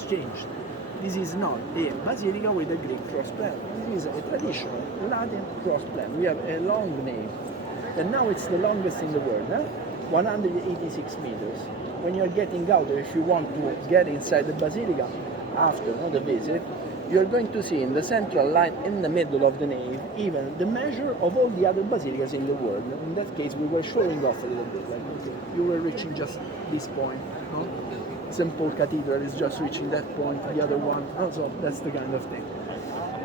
was changed. This is not a basilica with a Greek cross plan. This is a traditional Latin cross plan. We have a long nave, and now it's the longest in the world, 186 meters. When you're getting out, if you want to get inside the basilica after the visit, you're going to see in the central line, in the middle of the nave, even the measure of all the other basilicas in the world. In that case, we were showing off a little bit, like okay, you were reaching just this point. No? St. Paul Cathedral is just reaching that point, the other one, so that's the kind of thing.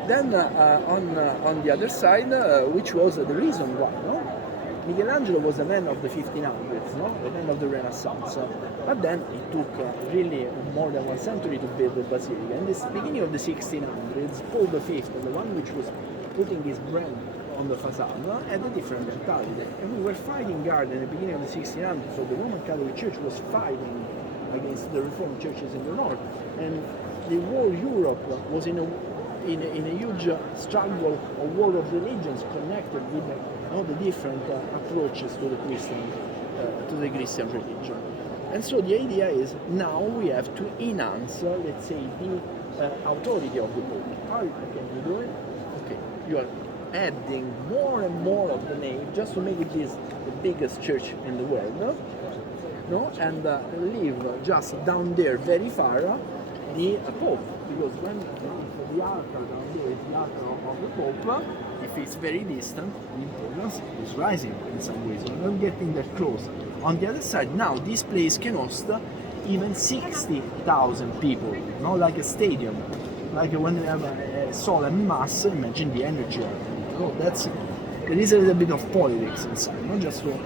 Then on the other side, which was the reason why, no? Michelangelo was a man of the 1500s, no? A man of the Renaissance, but then it took really more than 1 century to build the basilica. In the beginning of the 1600s, Paul V, the one which was putting his brand on the facade, had a different mentality. And we were fighting hard in the beginning of the 1600s, so the Roman Catholic Church was fighting against the Reformed churches in the north, and the whole Europe was in a huge struggle or war of religions connected with the different approaches to the Christian religion. And so the idea is now we have to enhance, let's say, the authority of the Pope. How can you do it? Okay, you are adding more and more of the nave just to make it the biggest church in the world. No, and leave just down there very far the Pope, because when the altar down there is the altar of the Pope, if it's very distant, the importance is rising in some ways. We're not getting that close. On the other side, now this place can host even 60,000 people, not like a stadium. Like when we have a solemn mass, imagine the energy. There is a little bit of politics inside, not just to.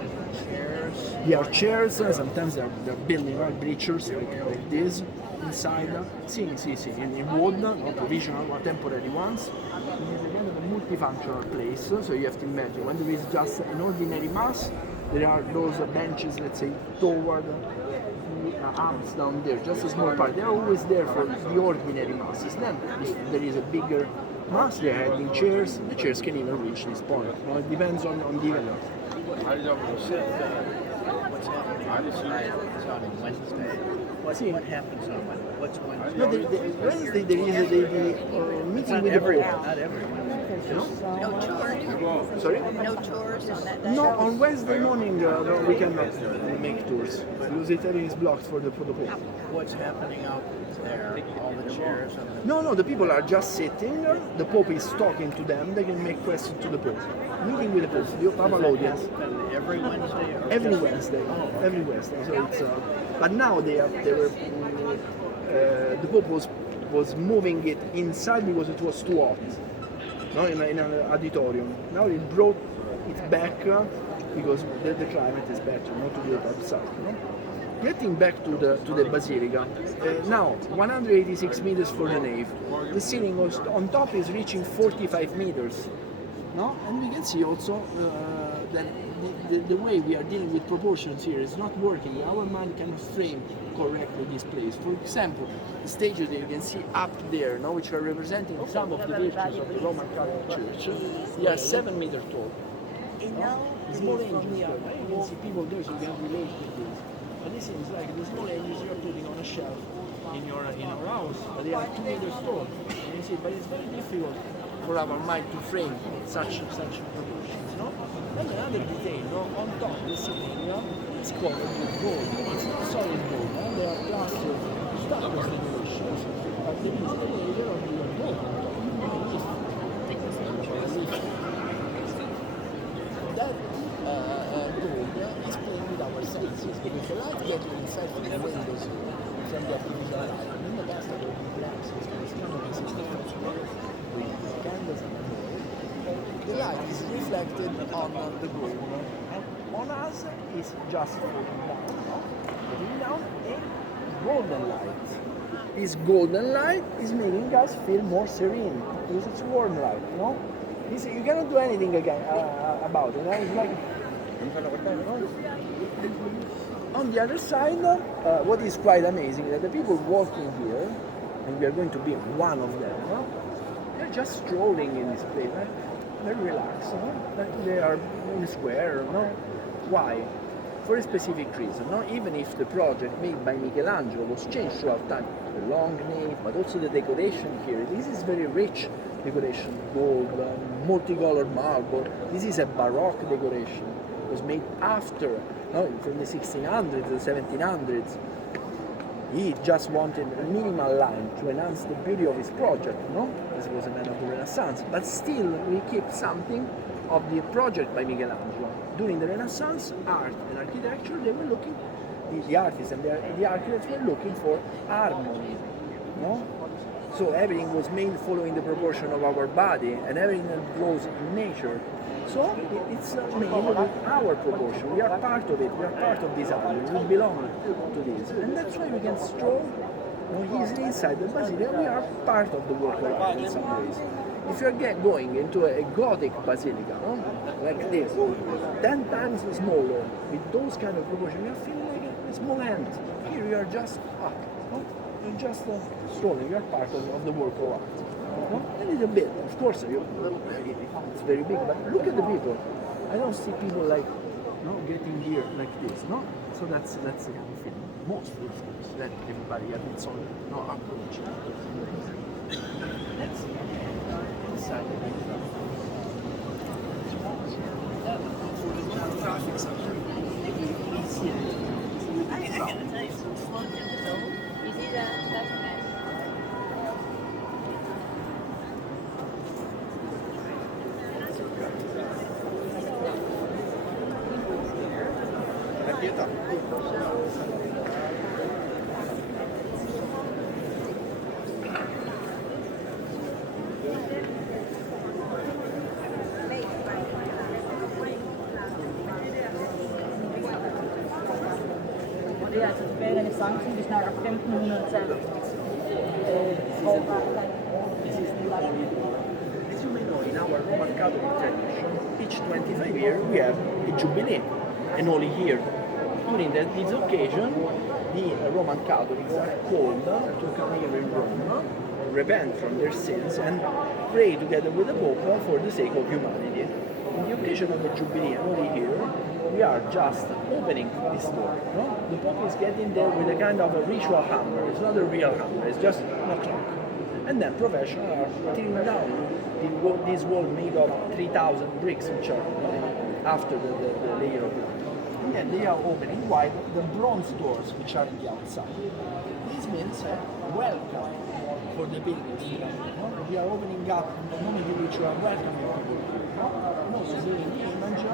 There are chairs, sometimes they're building bleachers like this inside. See, in wood, not provisional or temporary ones. It is again a multifunctional place, so you have to imagine when there is just an ordinary mass, there are those benches, let's say, toward the arms down there, just a small part. They're always there for the ordinary masses. Then, if there is a bigger mass, they're having chairs. The chairs can even reach this point. It depends on the event. What's happening on Wednesday? What happens on Wednesday? What's Wednesday? No, Wednesday there is a meeting with everyone. Not everyone. No tours? Sorry? No tours on that day? No, on Wednesday morning we cannot make tours because Italy is blocked for the Pope. What's happening out there? All the chairs and the... No, the people are just sitting. The Pope is talking to them. They can make questions to the Pope. Meeting with the Pope, the papal audience. Every Wednesday? Or Every just... Wednesday. Oh, okay. Every Wednesday. So it's. But now they were. The Pope was moving it inside because it was too hot. No, in an auditorium. Now he brought it back because the climate is better, not to do it outside. No? Getting back to the basilica, now 186 meters for the nave. The ceiling on top is reaching 45 meters. No, and we can see also that the way we are dealing with proportions here is not working. Our mind cannot frame correctly this place. For example, the stages that you can see up there, now which are representing some of the virtues of the Roman Catholic Church, they are 7 meters tall. Small angels there. You can see people there, so you can relate with this. But this is like the small angels you're putting on a shelf in your house, but they are 2 meters tall. You see, but it's very difficult for our mind to frame such proportions, no? And another detail, no? On top the ceiling is covered with gold. It's not solid gold, there are plaster stuck with decorations, but there is a layer of real gold on top. That gold is playing with our senses because the light getting inside from the windows from the artificial light. In the past, there were glasses, it's kind of a system with candles and the light is reflected on the gold, and on us is just falling down a golden light. This golden light is making us feel more serene because it's warm light, no? You cannot do anything again about it. It's like on the other side, what is quite amazing is that the people walking here, and we are going to be one of them, they're just strolling in this place. They're relaxed, like they are in a square. No? Why? For a specific reason. No? Even if the project made by Michelangelo was changed throughout time, the long nave, but also the decoration here. This is very rich decoration, gold, multicolored marble. This is a Baroque decoration. It was made after, no, from the 1600s, the 1700s. He just wanted a minimal line to enhance the beauty of his project, no? This was a man of the Renaissance. But still, we keep something of the project by Michelangelo. During the Renaissance, art and architecture, they were looking, the artists and the architects were looking for harmony, no? So everything was made following the proportion of our body, and everything that grows in nature. So it's made with our proportion. We are part of it. We are part of this harmony. We belong to this, and that's why we can stroll easily inside the basilica. We are part of the work of art in some ways. If you're going into a Gothic basilica, no? Like this, 10 times smaller, with those kind of proportions, you feel like a small ant. Here you are just up. No? You're just strolling. You are part of the work of art. No? A little bit, of course. It's very big, but look at the people. I don't see people like getting here like this. No, so that's the kind of feeling. Most of that everybody has its own approach. Let's see. Inside. You see that? That's a mess. Det er altså tilbage i renaissancen, vi snakker 1500-tallet. As you may know, in our Roman Catholic tradition, each 25 years we have a jubilee, and only here. During this occasion, the Roman Catholics are called to come here in Rome, repent from their sins, and pray together with the Pope for the sake of humanity. On the occasion of the jubilee, and only here, we are just opening this door. No? The Pope is getting there with a kind of a ritual hammer. It's not a real hammer, it's just a clock. And then professionals are tearing down this wall made of 3,000 bricks, which are after the layer of light. And then they are opening wide the bronze doors, which are on the outside. This means welcome for the pilgrims. No? We are opening up the moment in which you are welcoming people. No? And also bringing the image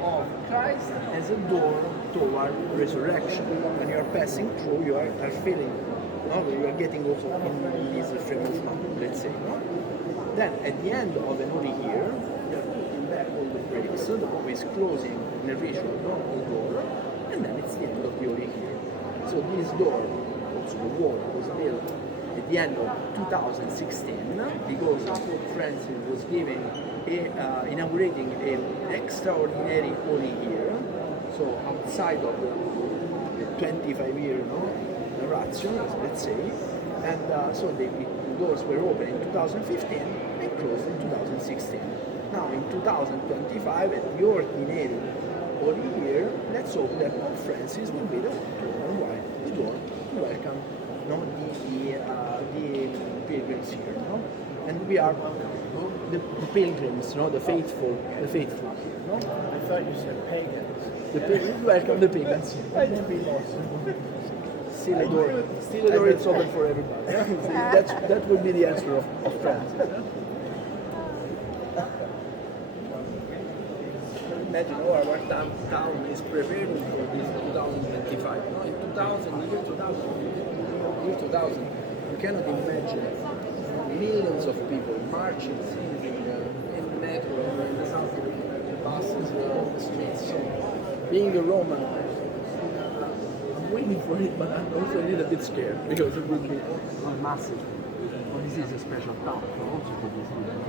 of Christ as a door toward resurrection. When you are passing through, you are feeling, you are getting also in this frame of mind, let's say. No? Then at the end of an holy year, you are putting back all the bricks, the Pope is closing in a ritual door, and then it's the end of the holy year. So this door, also the wall, was built at the end of 2016 because Pope Francis was inaugurating an extraordinary holy year, so outside of the 25-year ratio, let's say, and so the doors were opened in 2015 and closed in 2016. Now in 2025, at the ordinary holy year, let's hope that Pope Francis will be the one to open wide the door to welcome the pilgrims here. No? And we are the pilgrims, the faithful here. No? I thought you said pagans. The pilgrims, welcome the pagans. I didn't be lost. Still a door, it's open for everybody. That would be the answer of Francis. Imagine our town is preparing for this 2025. No? In 2000, you cannot imagine millions of people marching, singing in the metro, in the subway, the buses, on the streets. So, being a Roman, I'm waiting for it, but I'm also a little bit scared because it will be massive. Well, this is a special town also for this reason.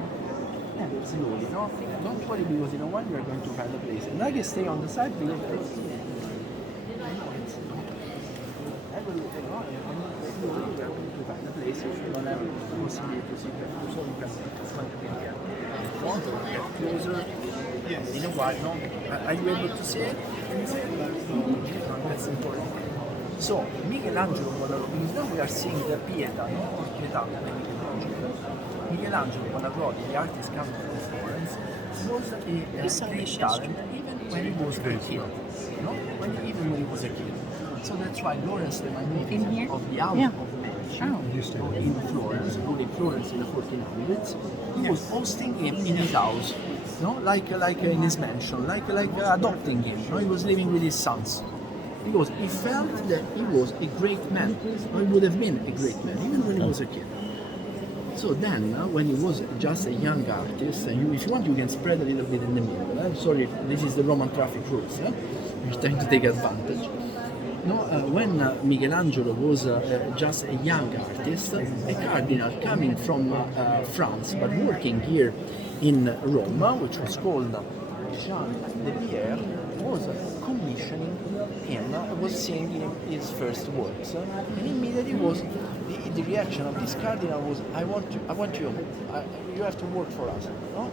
And slowly, no? Don't worry because in a while we are going to find a place. And I can stay on the side because I see it. I will look at slowly we are going to find a place if you don't have the possibility to see that. So you can get closer. Yes. In a while, no? Are you able to see it? Can you see it? No, that's important. So Michelangelo, because now we are seeing the Pietà, no? Or Pietà, Michelangelo Buonarroti, the artist coming from Florence, was a great talent even when he was a kid. No? Even when he was a kid. So that's why Lawrence the Magnificent of the House of Medici in Florence, who lived in Florence in the 1400s, he was hosting him in his house, no? like in his mansion, like adopting him. No? He was living with his sons. Because he felt that he was a great man, or he would have been a great man, even when he was a kid. So then, when he was just a young artist, and if you want, you can spread a little bit in the middle. Sorry, this is the Roman traffic rules. You're trying to take advantage. No, when Michelangelo was just a young artist, a cardinal coming from France, but working here in Rome, which was called Jean de Pierre, was commissioning him, was seeing his first works, and immediately was the reaction of this cardinal was, I want you, you have to work for us, no?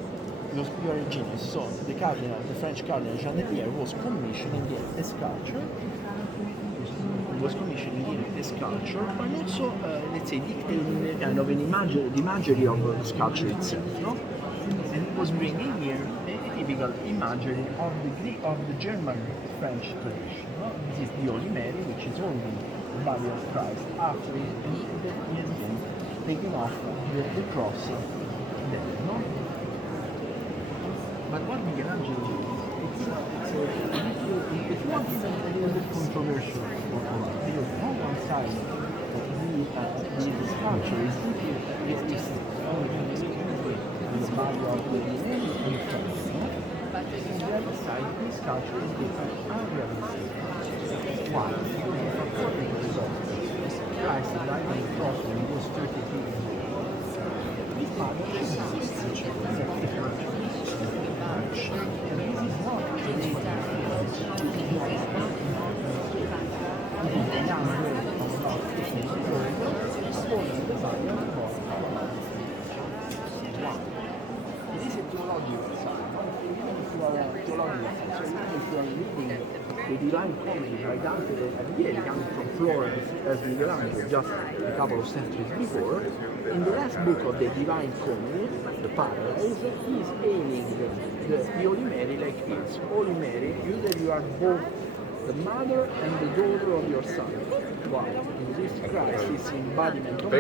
Because you are a genius. So the cardinal, the French cardinal Jean de Pierre, was commissioning him a sculpture. Was commissioning him a sculpture, but also, let's say, dictating kind of the imagery of the sculpture itself, no? And it was bringing here a typical imagery of the German-French tradition. No? This is the Holy Mary, which is holding the body of Christ after he has been taken off the cross there, no? But what Michelangelo did, it's a little bit controversial, because on one side, the sculpture is the body of the Mary in front, no? But on the other side, this sculpture is different, unrealistic. Why? Because according to the Gospels, Christ died on the cross when he was 32 years old. His mother is a different. And this is not It is a theological side. Even if you are a theological side, so even if you are reading the Divine Comedy by Dante Alighieri coming from Florence as Michelangelo just a couple of centuries before, in the last book of the Divine Comedy, the Paradise, he is aiming the Holy Mary like this. Holy Mary, you are both the mother and the daughter of your son. Wow, in this Christ is the embodiment of God.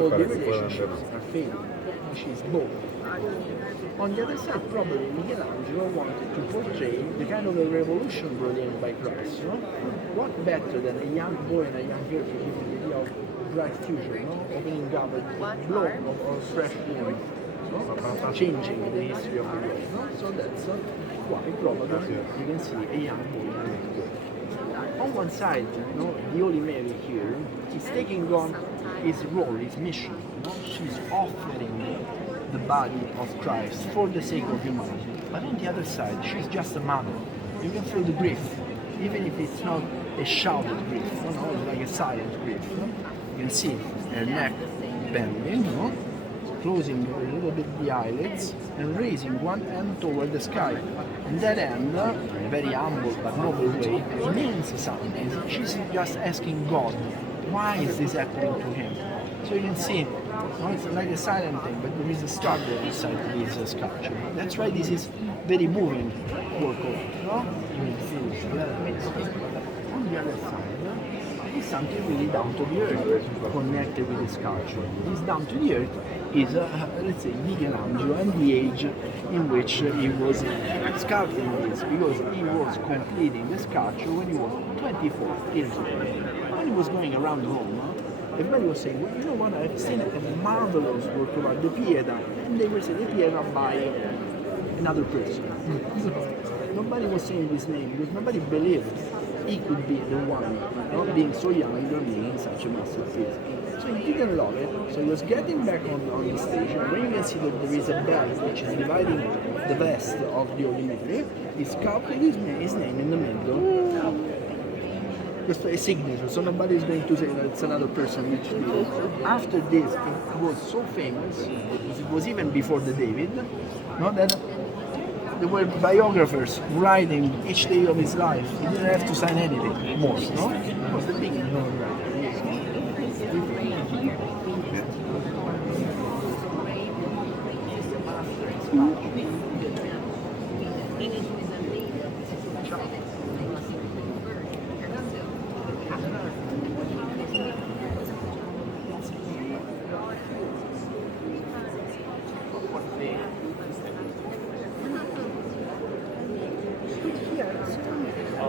All the relationships are failing. She is both. On the other side, probably Michelangelo wanted to portray the kind of a revolution brought in by Christ. No? What better than a young boy and a young girl to give the idea of bright future, no? Opening up a blow of fresh wind, no? Changing the history of the world. No? So that's why probably you can see a young boy and a young girl. On one side, no, the Holy Mary here is taking on his role, his mission. No? She's offering the body of Christ for the sake of humanity. But on the other side, she's just a mother. You can feel the grief, even if it's not a shouted grief, it's like a silent grief. You can see her neck bending, closing a little bit the eyelids and raising one hand toward the sky. And that hand, in a very humble but noble way, means something. She's just asking God, why is this happening to him? So you can see, it's like a silent thing, but there is a struggle inside this sculpture. That's why this is very moving work of art, On the other side, is something really down to the earth, connected with the sculpture. This down to the earth is, let's say, Michelangelo and the age in which he was sculpting this, because he was completing the sculpture when he was 24 years old. When he was going around Rome, everybody was saying, well, you know what, I've seen a marvelous work of art, the Pietà, and they were saying the Pietà by another person. Nobody was saying his name because nobody believed he could be the one, not being so young and making such a masterpiece. So he didn't love it, so he was getting back on the stage, and when you can see that there is a belt which is dividing the vest of the Holy Mary, he sculpted his name in the middle. Just a signature, so nobody is going to say that it's another person which did it. After this, it was so famous, it was even before the David, that there were biographers writing each day of his life. He didn't have to sign anything more, was the beginning of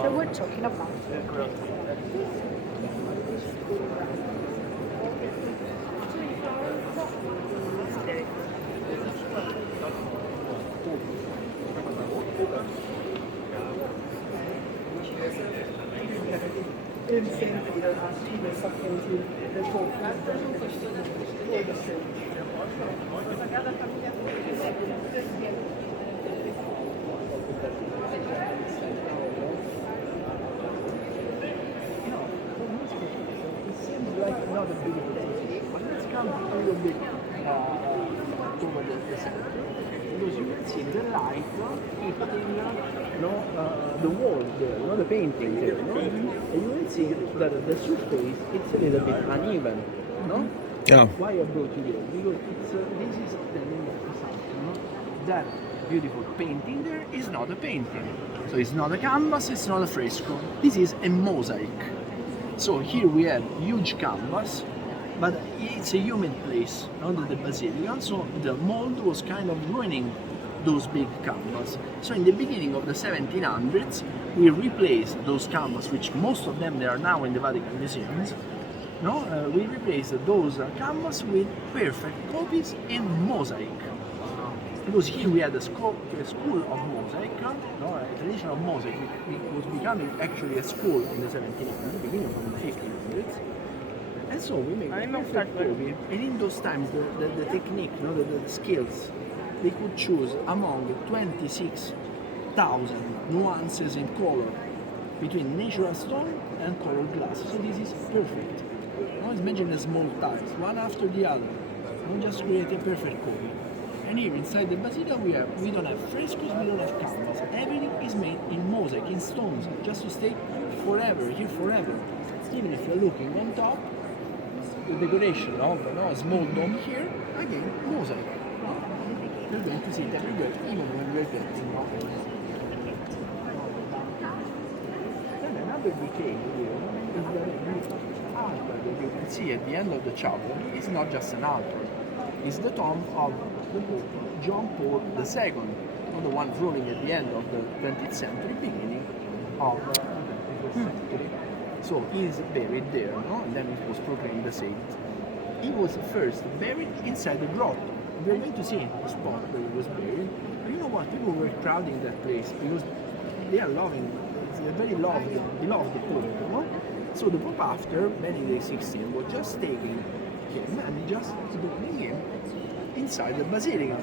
That we're talking about. like not a big thing. But let's come a little bit over the center. Because you can see the light hitting the wall there, the painting there. And you can see that the surface it's a little bit uneven. No? Yeah. Why I brought you there? Because this is telling us something. That beautiful painting there is not a painting. So it's not a canvas, it's not a fresco. This is a mosaic. So here we have huge canvas, but it's a humid place under the basilica, so the mold was kind of ruining those big canvas. So in the beginning of the 1700s, we replaced those canvas, which most of them they are now in the Vatican museums. We replaced those canvas with perfect copies in mosaic. Because here we had a school of mosaic, a tradition of mosaic, which was becoming actually a school in the 1700s, beginning of the 1500s. And so we made a perfect copy. And in those times, the technique, the skills, they could choose among 26,000 nuances in color between natural stone and colored glass. So this is perfect. Now imagine a small tiles, one after the other. Just create a perfect copy. And here inside the basilica we don't have frescoes, we don't have canvas. Everything is made in mosaic, in stones, just to stay forever, here forever. Even if you're looking on top, the decoration of a small dome here, again, mosaic. You're going to see it everywhere, even when we're painting. Then another detail here is that the altar that you can see at the end of the chapel is not just an altar. Is the tomb of the Pope John Paul II, the one ruling at the end of the 20th century, beginning of the 21st century. So he is buried there, and then it was proclaimed a saint. He was first buried inside the grotto. We are going to see the spot where he was buried. But you know what? People were crowding that place because they are loving. They're very beloved Pope. So the Pope after Benedict XVI was just taking him and just putting him inside the basilica,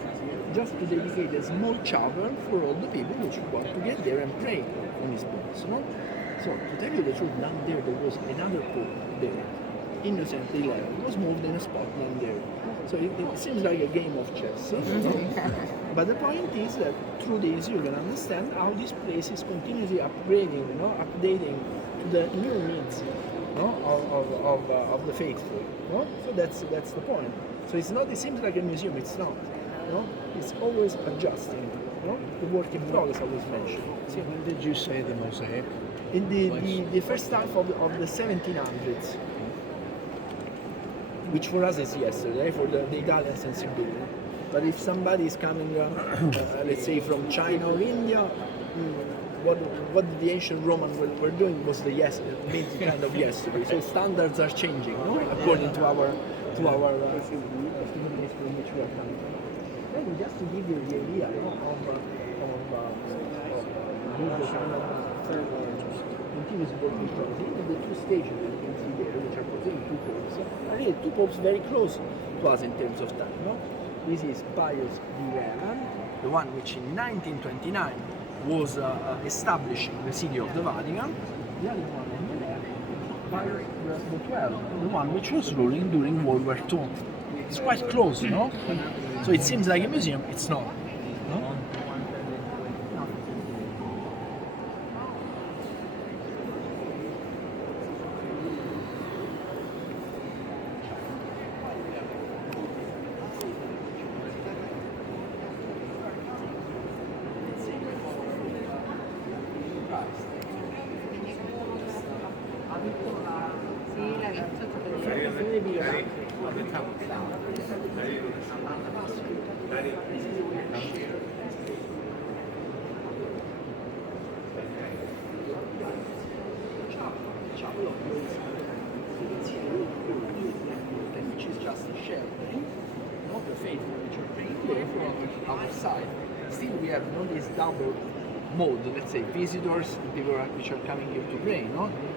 just to dedicate a small chapel for all the people which want to get there and pray on his bones. So to tell you the truth, down there was another Pope there. Innocent XI was moved in a spot down there. So it seems like a game of chess. But the point is that through this you can understand how this place is continuously upgrading, updating to the new needs of the faithful. So that's the point. So it's not. It seems like a museum. It's not. It's always adjusting. The work in progress I was mentioned. See, when did you say the mosaic? In the first half of the 1700s, which for us is yesterday, for the Italian sensibility. But if somebody is coming, let's say from China or India, what the ancient Romans were doing was the kind of yesterday. So standards are changing, according to our place from which we are coming. Then just to give you the idea of this kind of continuous working process, even the two stations that you can see there, which are portraying two popes, are really two popes very close to us in terms of time. This is Pius XI, the one which in 1929 was establishing the city of the Vatican. The other one on the left, Pius XII, the one which was ruling during World War II. It's quite close, So it seems like a museum, it's not. which is just a shell, not the faith which are praying there from the other side. Still, we have this double mode, let's say, visitors and people which are coming here to pray.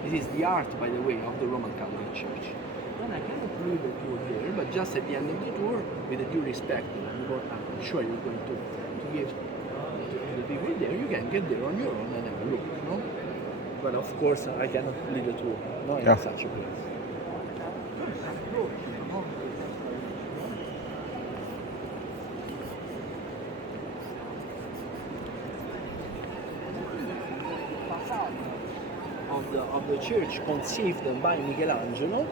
This is the art, by the way, of the Roman Catholic Church. Then I cannot leave the tour there, but just at the end of the tour, with a due respect, I'm sure you're going to give to the people there, you can get there on your own and have a look. But of course, I cannot lead a tour in such a place. Of the church conceived by Michelangelo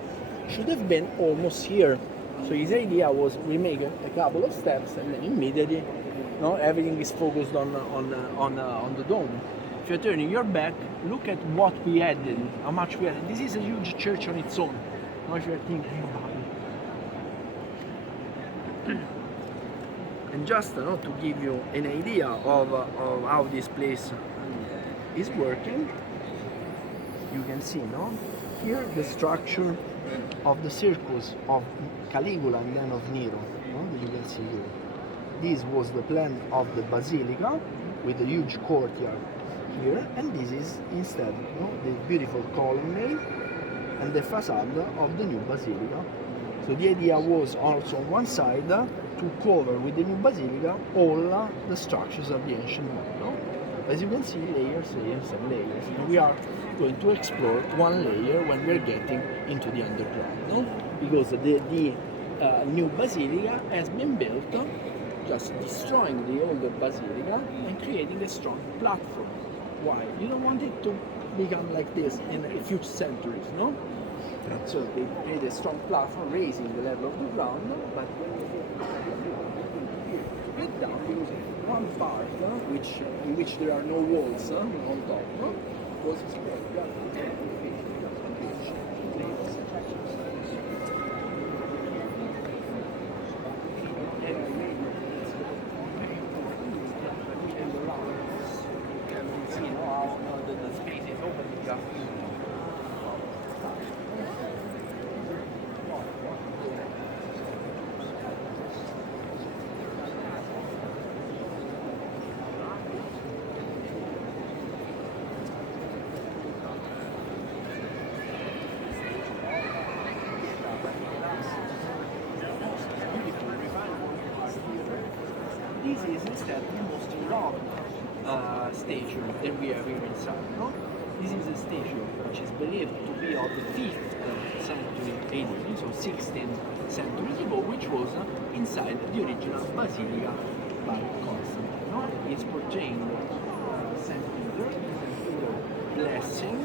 should have been almost here. So his idea was we make a couple of steps and then immediately everything is focused on the dome. If you're turning your back, look at what we added, how much we added. This is a huge church on its own. If you're thinking about it. And just to give you an idea of how this place is working, you can see here the structure of the circus of Caligula and then of Nero. That you can see here. This was the plan of the basilica with a huge courtyard here, and this is instead the beautiful colonnade and the facade of the new basilica. So the idea was also on one side to cover with the new basilica all the structures of the ancient one. As you can see, layers, layers, and layers. And we are going to explore one layer when we're getting into the underground, because the new basilica has been built just destroying the older basilica and creating a strong platform. Why? You don't want it to become like this in a few centuries, Yeah. So they create a strong platform raising the level of the ground, but when you get down, because one part in which there are no walls on top was the space is open just this is instead the most long statue that we have here inside. This is a statue which is believed to be of the 5th century AD, so 16th century ago, which was inside the original basilica by Constantine. It's portraying Saint Peter blessing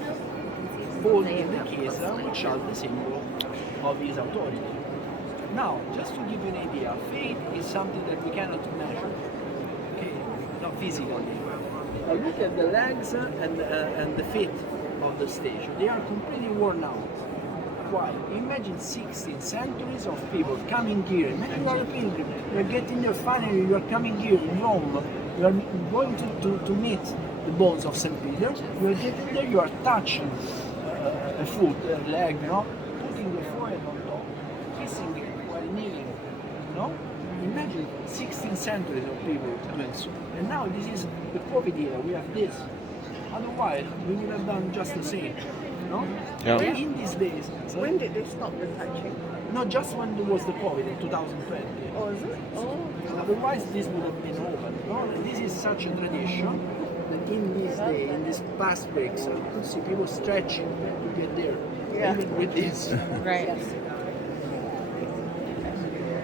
holding the Chiesa, which are the symbol of his authority. Now, just to give you an idea, faith is something that we cannot measure, not physically. Look at the legs and the feet of the statue. They are completely worn out. Why? Imagine 16 centuries of people coming here. Imagine you are a pilgrim. You are getting there finally. You are coming here in Rome. You are going to meet the bones of St. Peter. You are getting there. You are touching a foot, a leg, putting your forehead on top, kissing it while kneeling, Imagine 16 centuries of people doing so. And now this is the COVID era, we have this. Otherwise, we would have done just the same. Yeah. In these days. When did they stop the touching? No, just when there was the COVID in 2020. Oh, is it? Oh. Otherwise, this would have been open. And this is such a tradition that in this day, in these past weeks, you could see people stretching to get there. Yeah. Even with this. Right. Yes.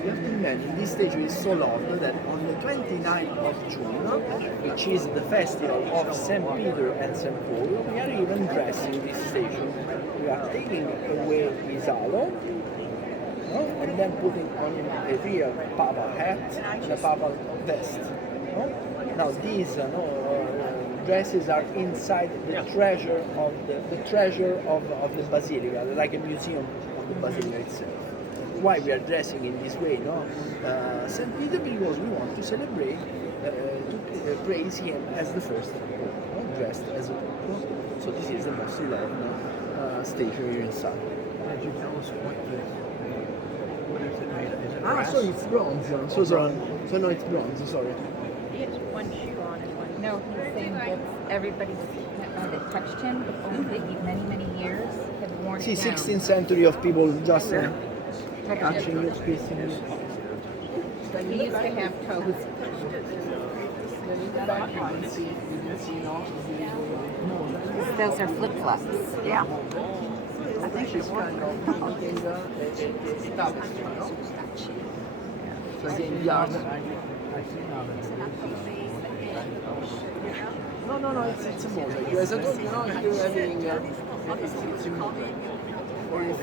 You have to imagine this statue is so loved that on the 29th of June, which is the festival of St. Peter and St. Paul, we are even dressing this statue. We are taking away his halo, and then putting on him a real papal hat, the papal vest. Now these dresses are inside the treasure of the basilica, like a museum of the basilica itself. why we are dressing in this way, no? St. Peter, because we want to celebrate, to praise him as the first pope, no? Dressed as a pope. So this is the most loved statue here in Sun. Could you tell us what is it made of? Is it Ah, brass? so it's bronze. So sorry. So no, it's bronze. Sorry. He has one shoe on and one. No, he's saying that everybody that touched him before many, many years had worn See, it down. 16th century of people just Touched touching it. it, kissing it. But he used to have toes. Those are flip flops. Yeah. I think she's kind of looking tapestry, no? So again, yarn. I see now that No, it's a mosaic. As I told you, now you're having it's a mosaic. Or it's